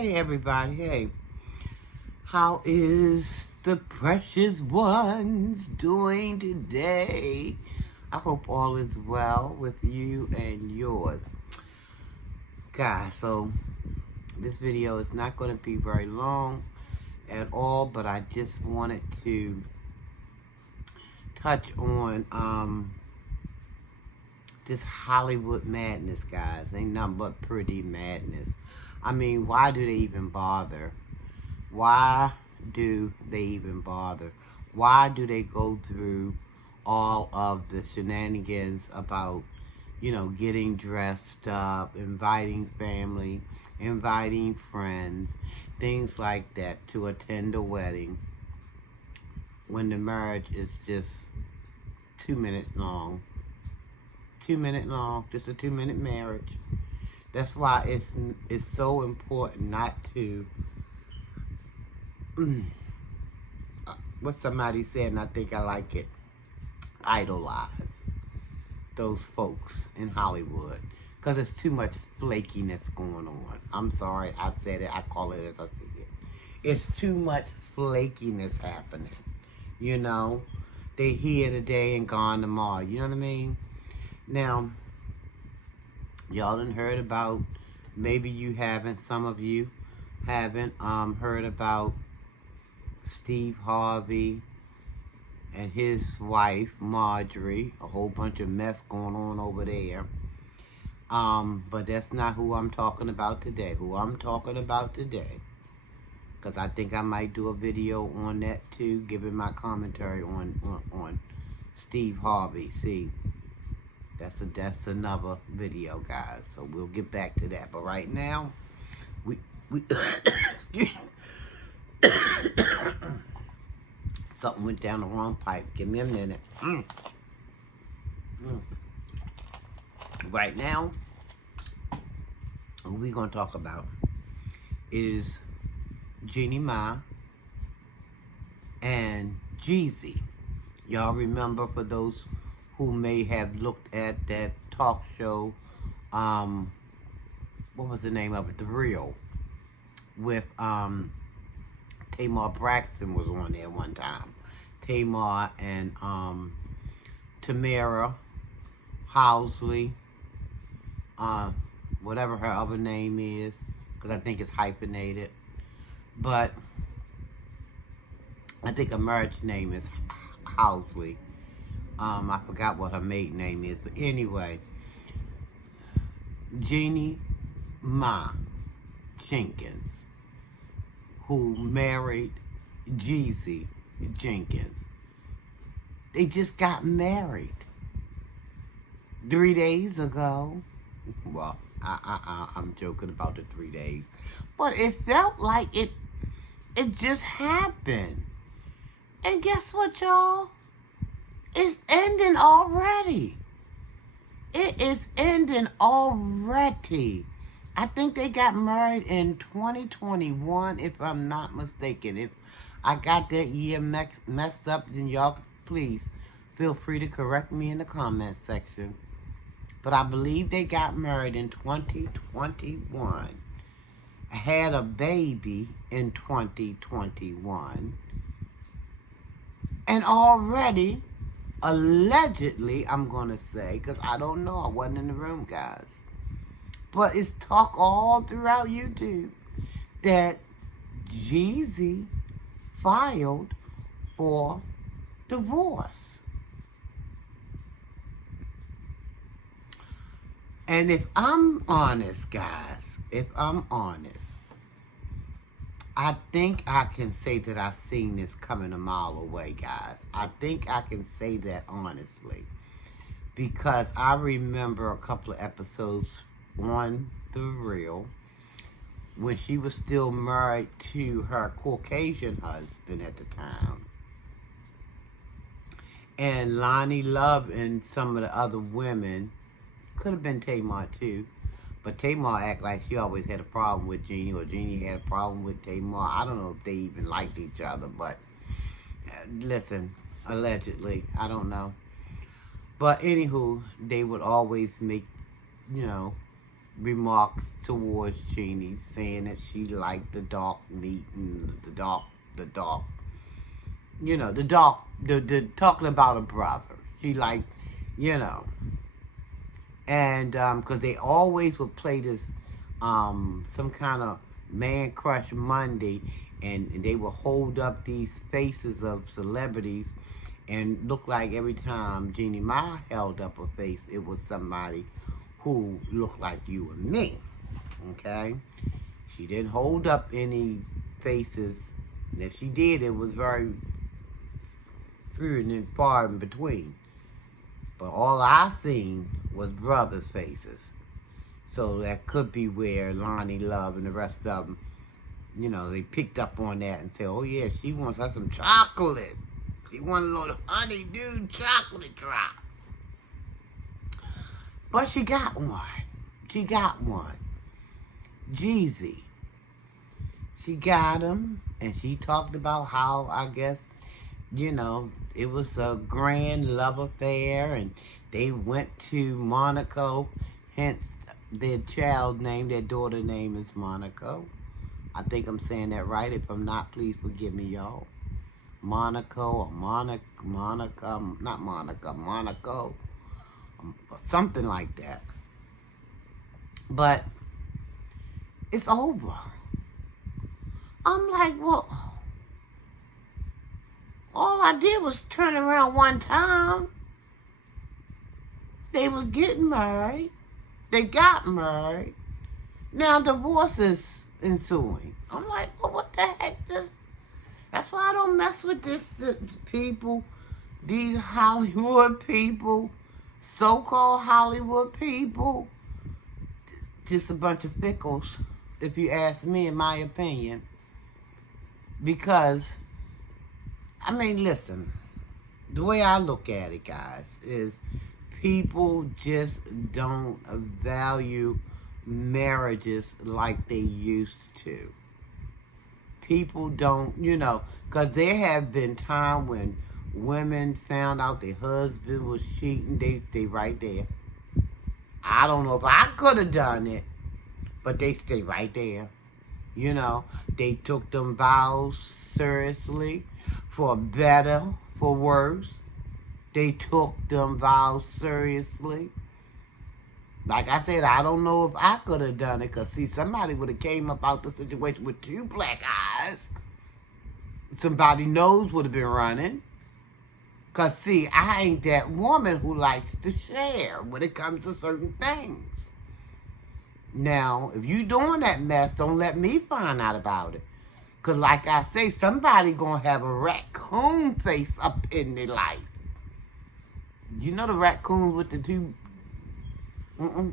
Hey everybody, hey. How is the precious ones doing today? I hope all is well with you and yours. Guys, so this video is not going to be very long at all, but I just wanted to touch on this Hollywood madness, guys. Ain't nothing but pretty madness. I mean, why do they even bother? Why do they even bother? Why do they go through all of the shenanigans about, getting dressed up, inviting family, inviting friends, things like that to attend a wedding when the marriage is just 2 minutes long? 2 minutes long, just a 2-minute marriage. That's why it's so important not to, what somebody said, and I think I like it, idolize those folks in Hollywood. Because there's too much flakiness going on. I'm sorry, I said it, I call it as I see it. It's too much flakiness happening. They here today and gone tomorrow. You know what I mean? Now, y'all done heard about, maybe you haven't, some of you haven't heard about Steve Harvey and his wife, Marjorie. A whole bunch of mess going on over there. But that's not who I'm talking about today. Who I'm talking about today, because I think I might do a video on that too, giving my commentary on Steve Harvey. See, that's another video, guys. So we'll get back to that. But right now, we something went down the wrong pipe. Give me a minute. Right now, what we're gonna talk about is Jeannie and Jeezy. Y'all remember, for those who may have looked at that talk show, what was the name of it? The Real, with Tamar Braxton was on there one time. Tamar and Tamara Housley, whatever her other name is, because I think it's hyphenated. But I think her marriage name is Housley. I forgot what her maiden name is, but anyway, Jeannie Jenkins, who married Jeezy Jenkins. They just got married 3 days ago. Well, I'm joking about the 3 days, but it felt like it just happened. And guess what, y'all? It's ending already. It is ending already. I think they got married in 2021, if I'm not mistaken. If I got that year messed up, then y'all please feel free to correct me in the comment section. But I believe they got married in 2021. Had a baby in 2021. And already, allegedly, I'm going to say, because I don't know, I wasn't in the room, guys. But it's talk all throughout YouTube that Jeezy filed for divorce. And if I'm honest, guys, I think I can say that I've seen this coming a mile away, guys. I think I can say that honestly. Because I remember a couple of episodes on The Real when she was still married to her Caucasian husband at the time. And Lonnie Love and some of the other women, could have been Tamar too, but Tamar act like she always had a problem with Jeannie, or Jeannie had a problem with Tamar. I don't know if they even liked each other, but listen, allegedly, I don't know. But anywho, they would always make, remarks towards Jeannie, saying that she liked the dark meat and the dark, the talking about a brother. She liked, and because they always would play this, some kind of Man Crush Monday, and they would hold up these faces of celebrities, and look like every time Jeannie Ma held up a face, it was somebody who looked like you and me, okay? She didn't hold up any faces. And if she did, it was very few and far in between. But all I seen was brothers' faces. So that could be where Lonnie Love and the rest of them, they picked up on that and said, oh yeah, she wants her some chocolate. She wants a little honeydew chocolate drop. But she got one. She got one. Jeezy. She got him, and she talked about how, I guess, it was a grand love affair, and they went to Monaco, hence their child name, their daughter name is Monaco. I think I'm saying that right. If I'm not, please forgive me, y'all. Monaco or Monaco, or something like that. But it's over. I'm like, well, all I did was turn around one time. They was getting married. They got married. Now divorce is ensuing. I'm like, well, what the heck? That's why I don't mess with this people, these Hollywood people, so-called Hollywood people. Just a bunch of fickles, if you ask me, in my opinion. Because, listen, the way I look at it, guys, is people just don't value marriages like they used to. People don't, because there have been times when women found out their husband was cheating, they stay right there. I don't know if I could have done it, but they stay right there. They took them vows seriously, for better, for worse. They took them vows seriously. Like I said, I don't know if I could have done it, because, see, somebody would have came up out the situation with 2 black eyes. Somebody nose would have been running. Because, see, I ain't that woman who likes to share when it comes to certain things. Now, if you doing that mess, don't let me find out about it. Because, like I say, somebody going to have a raccoon face up in their life. You know the raccoons with the 2...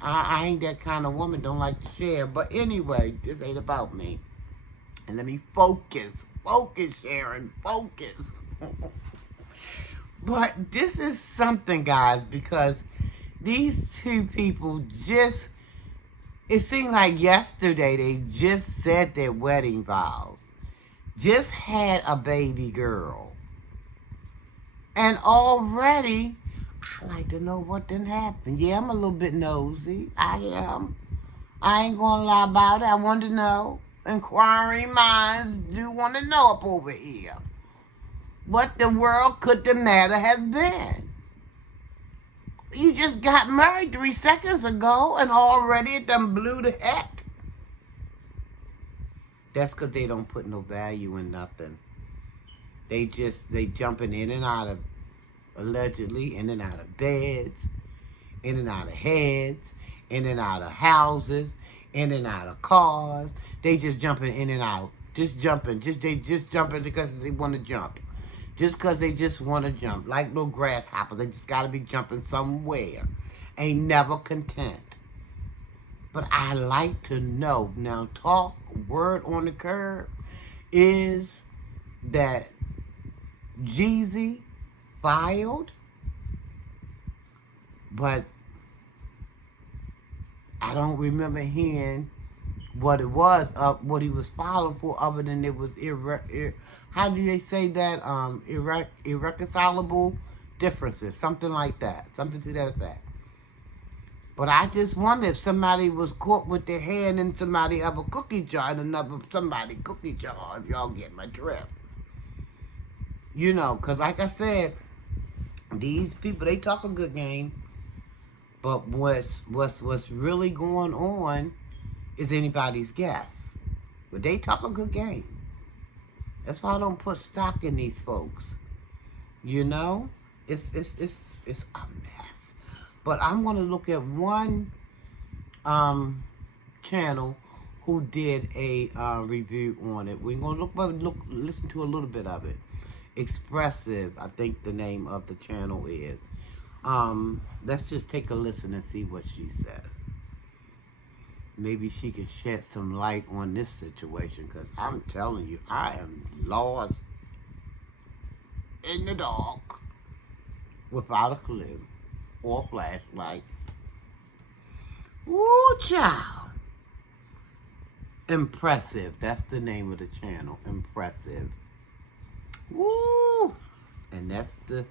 I ain't that kind of woman, don't like to share. But anyway, this ain't about me. And let me focus. Focus, Sharon. Focus. But this is something, guys, because these 2 people just... It seemed like yesterday they just said their wedding vows. Just had a baby girl. And already... I like to know what done happened. Yeah, I'm a little bit nosy. I am. I ain't gonna lie about it. I want to know. Inquiring minds do want to know up over here. What the world could the matter have been? You just got married 3 seconds ago and already it done blew the heck. That's because they don't put no value in nothing. They jumping in and out of, allegedly, in and out of beds, in and out of heads, in and out of houses, in and out of cars. They just jumping in and out. Just jumping. They just jumping because they want to jump. Just because they just want to jump. Like little grasshoppers. They just got to be jumping somewhere. Ain't never content. But I like to know. Now, word on the curb is that Jeezy filed, but I don't remember hearing what it was, what he was filing for, other than it was how do they say that? Irreconcilable differences, something like that, something to that effect. But I just wonder if somebody was caught with their hand in somebody other cookie jar, in another somebody cookie jar, if y'all get my drift. You know, because like I said, these people, they talk a good game. But what's really going on is anybody's guess. But they talk a good game. That's why I don't put stock in these folks. You know? It's a mess. But I'm gonna look at one channel who did a review on it. We're gonna listen to a little bit of it. Expressive, I think the name of the channel is. Let's just take a listen and see what she says. Maybe she can shed some light on this situation, because I'm telling you, I am lost in the dark without a clue or flashlight. Woo, child. Impressive. That's the name of the channel. Impressive. Woo. And that's the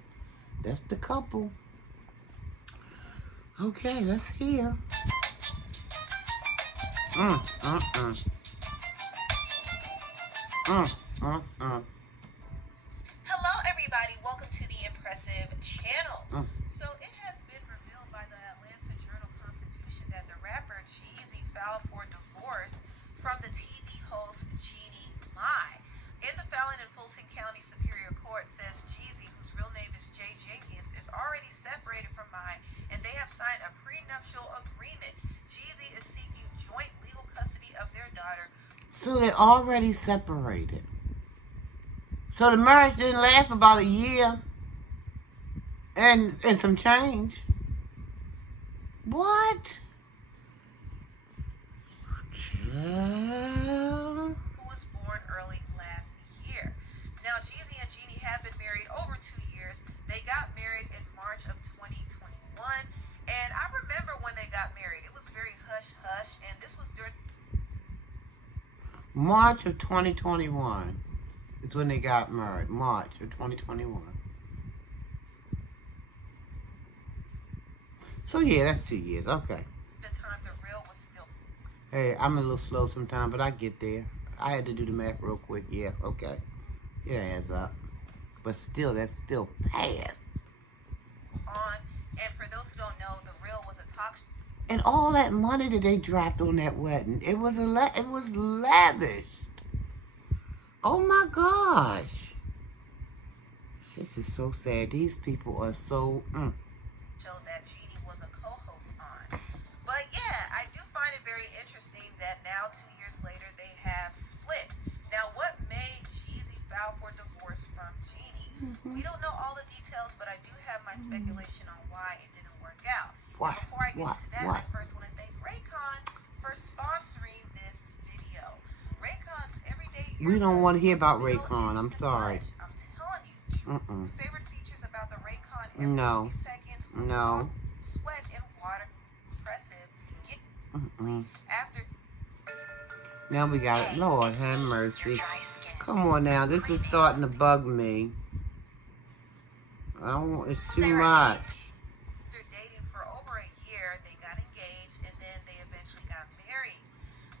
couple. Okay, let's hear. Hello, everybody. Welcome to the Impressive channel. So it has been revealed by the Atlanta Journal-Constitution that the rapper Jeezy filed for divorce from the TV host Jeannie. In the filing in Fulton County Superior Court says Jeezy, whose real name is Jay Jenkins, is already separated from Mai, and they have signed a prenuptial agreement. Jeezy is seeking joint legal custody of their daughter. So they're already separated. So the marriage didn't last for about a year and some change. What? Child. Who was born early last year. Now, Jeezy and Jeannie have been married over 2 years. They got married in March of 2021. And I remember when they got married. It was very hush-hush. And this was during March of 2021 is when they got married. March of 2021. So yeah, that's 2 years. Okay. the time the real was still. Hey, I'm a little slow sometimes, but I get there. I had to do the math real quick. Yeah, okay. It adds up. But still, that's still fast. On. And for those who don't know, the real was a talk show. And all that money that they dropped on that wedding, it was lavish. Oh my gosh. This is so sad. These people are so... Show that Jeannie was a co-host on. But yeah, I do find it very interesting that now 2 years later they have split. Now, what made Jeezy file for divorce from Jeannie? We don't know all the details, but I do have my speculation on why it didn't work out. Before I get into that, I first want to thank Raycon for sponsoring this video. Raycon's everyday. We don't want to hear about Raycon. I'm sorry. I'm telling you. Favorite features about the Raycon every No. 30 seconds. No. Sweat and water. Impressive. After. Now we got it. Lord have mercy. Come on now. This is starting to bug me. I don't want, it's too much. After dating for over a year, they got engaged and then they eventually got married.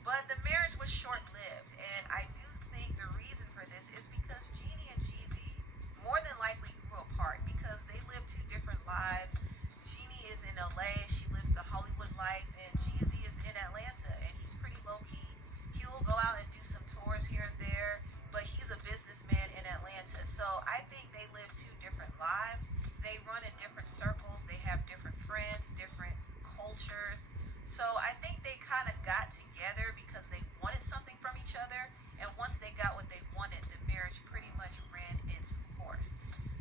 But the marriage was short-lived, and I do think the reason for this is because Jeannie and Jeezy more than likely grew apart because they lived two different lives. Jeannie is in LA, she lives the Hollywood life, and Jeezy is in Atlanta, and he's pretty low-key. He will go out and do some tours here and there, but he's a businessman in Atlanta. So I think they live two different lives. They run in different circles. They have different friends, different cultures. So I think they kind of got together because they wanted something from each other. And once they got what they wanted, the marriage pretty much ran its course.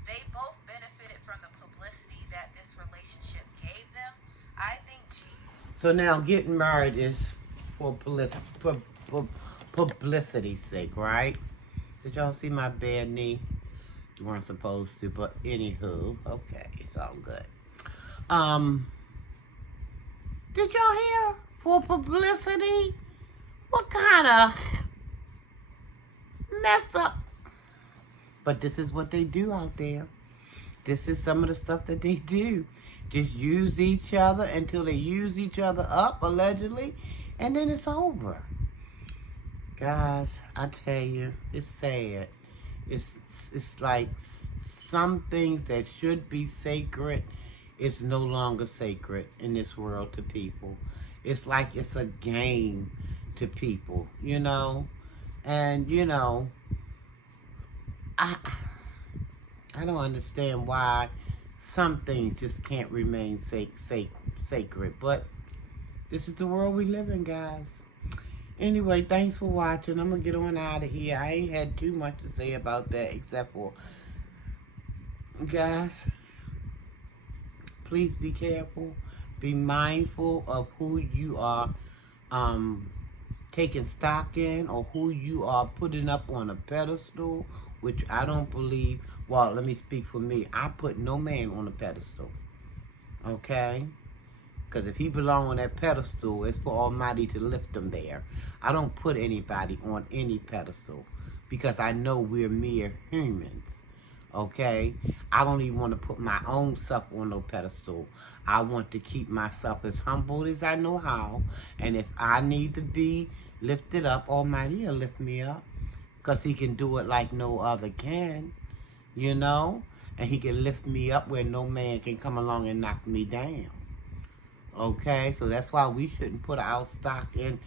They both benefited from the publicity that this relationship gave them. I think So now getting married is for publicity's sake, right? Did y'all see my bad knee? You weren't supposed to, but anywho, okay, it's all good. Did y'all hear? For publicity? What kind of mess up? But this is what they do out there. This is some of the stuff that they do. just use each other until they use each other up, allegedly, and then it's over. Guys, I tell you, it's sad. It's like some things that should be sacred is no longer sacred in this world to people. It's like it's a game to people, you know? And, you know, I don't understand why some things just can't remain sacred. But this is the world we live in, guys. Anyway, thanks for watching. I'm going to get on out of here. I ain't had too much to say about that except for, guys, please be careful. Be mindful of who you are taking stock in, or who you are putting up on a pedestal, which I don't believe. Well, let me speak for me. I put no man on a pedestal. Okay? Because if he belong on that pedestal, it's for Almighty to lift him there. I don't put anybody on any pedestal because I know we're mere humans. Okay? I don't even want to put my own self on no pedestal. I want to keep myself as humble as I know how. And if I need to be lifted up, Almighty will lift me up. Because he can do it like no other can. You know? And he can lift me up where no man can come along and knock me down. Okay? So that's why we shouldn't put our stock in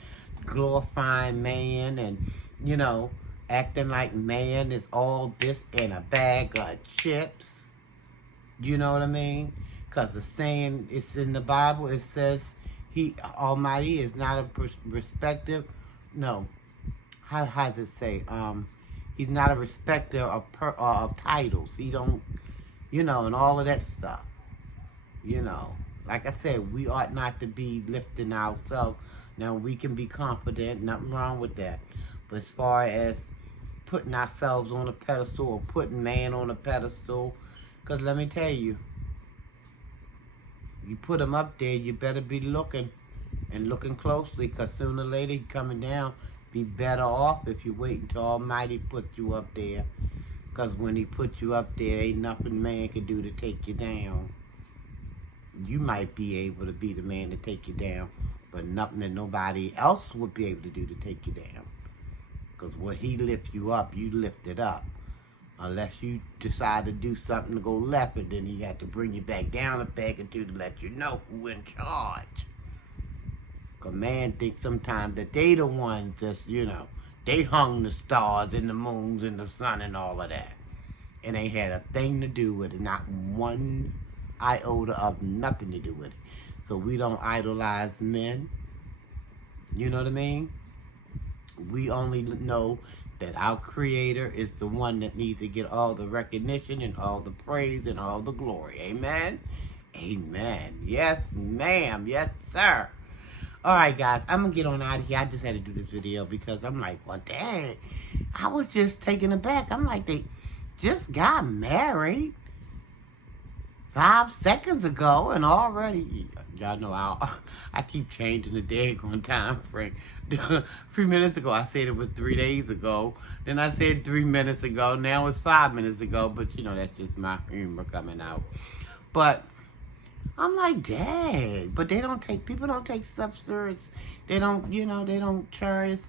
glorifying man and, you know, acting like man is all this in a bag of chips. You know what I mean? Because the saying, it's in the Bible, it says, he, Almighty, is not a respective, no, how does it say? He's not a respecter of titles. He don't, you know, and all of that stuff. You know, like I said, we ought not to be lifting ourselves. Now, we can be confident, nothing wrong with that. But as far as putting ourselves on a pedestal or putting man on a pedestal, because let me tell you, you put him up there, you better be looking and looking closely, because sooner or later he's coming down. Be better off if you wait until Almighty put you up there, because when he put you up there, ain't nothing man can do to take you down. You might be able to be the man to take you down, but nothing that nobody else would be able to do to take you down. Because when he lifts you up, you lift it up. Unless you decide to do something to go left, and then he had to bring you back down a peg or two to let you know who in charge. Because man thinks sometimes that they the ones that's, you know, they hung the stars and the moons and the sun and all of that. And they had a thing to do with it. Not one iota of nothing to do with it. So we don't idolize men. You know what I mean? We only know that our Creator is the one that needs to get all the recognition and all the praise and all the glory. Amen? Amen. Yes, ma'am. Yes, sir. All right, guys. I'm going to get on out of here. I just had to do this video because I'm like, well, dang. I was just taken aback. I'm like, they just got married 5 seconds ago, and already, y'all know I keep changing the daggone time frame. 3 minutes ago, I said it was 3 days ago. Then I said 3 minutes ago. Now it's 5 minutes ago. But, you know, that's just my humor coming out. But I'm like, dang. But people don't take stuff serious. They don't, you know, they don't cherish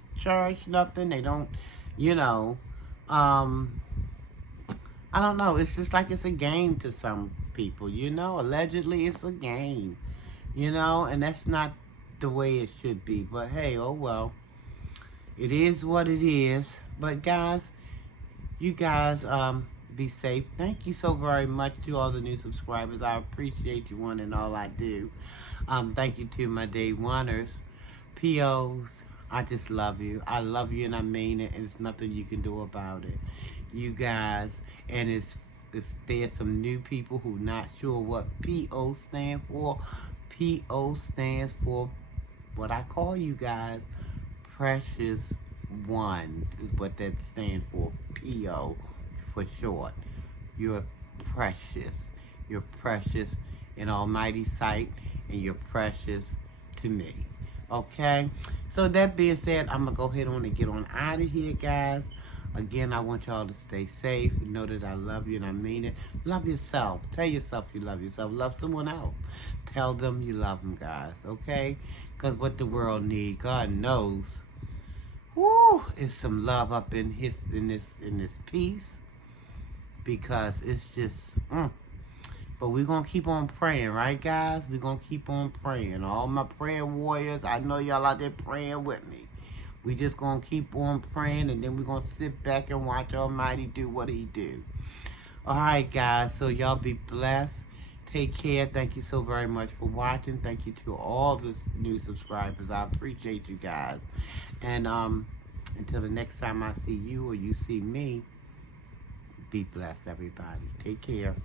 nothing. They don't, you know, I don't know. It's just like it's a game to some people, you know. Allegedly, it's a game, you know, and that's not the way it should be. But hey, oh well, it is what it is. But guys, you guys be safe. Thank you so very much to all the new subscribers. I appreciate you one and all I do. Thank you to my day oneers, POs. I just love you. I love you and I mean it, and there's nothing you can do about it, you guys. And if there's some new people who not sure what PO stand for, PO stands for what I call you guys precious ones, is what that stands for. PO for short. You're precious. You're precious in Almighty's sight, and you're precious to me. Okay? So that being said, I'm going to go ahead on and get on out of here, guys. Again, I want y'all to stay safe. Know that I love you and I mean it. Love yourself. Tell yourself you love yourself. Love someone else. Tell them you love them, guys. Okay? Because what the world needs, God knows. Woo! Is some love up in this piece. Because it's just. But we're going to keep on praying, right, guys? We're going to keep on praying. All my prayer warriors, I know y'all out there praying with me. We just going to keep on praying, and then we're going to sit back and watch Almighty do what he do. All right, guys. So y'all be blessed. Take care. Thank you so very much for watching. Thank you to all the new subscribers. I appreciate you guys. And until the next time I see you or you see me, be blessed, everybody. Take care.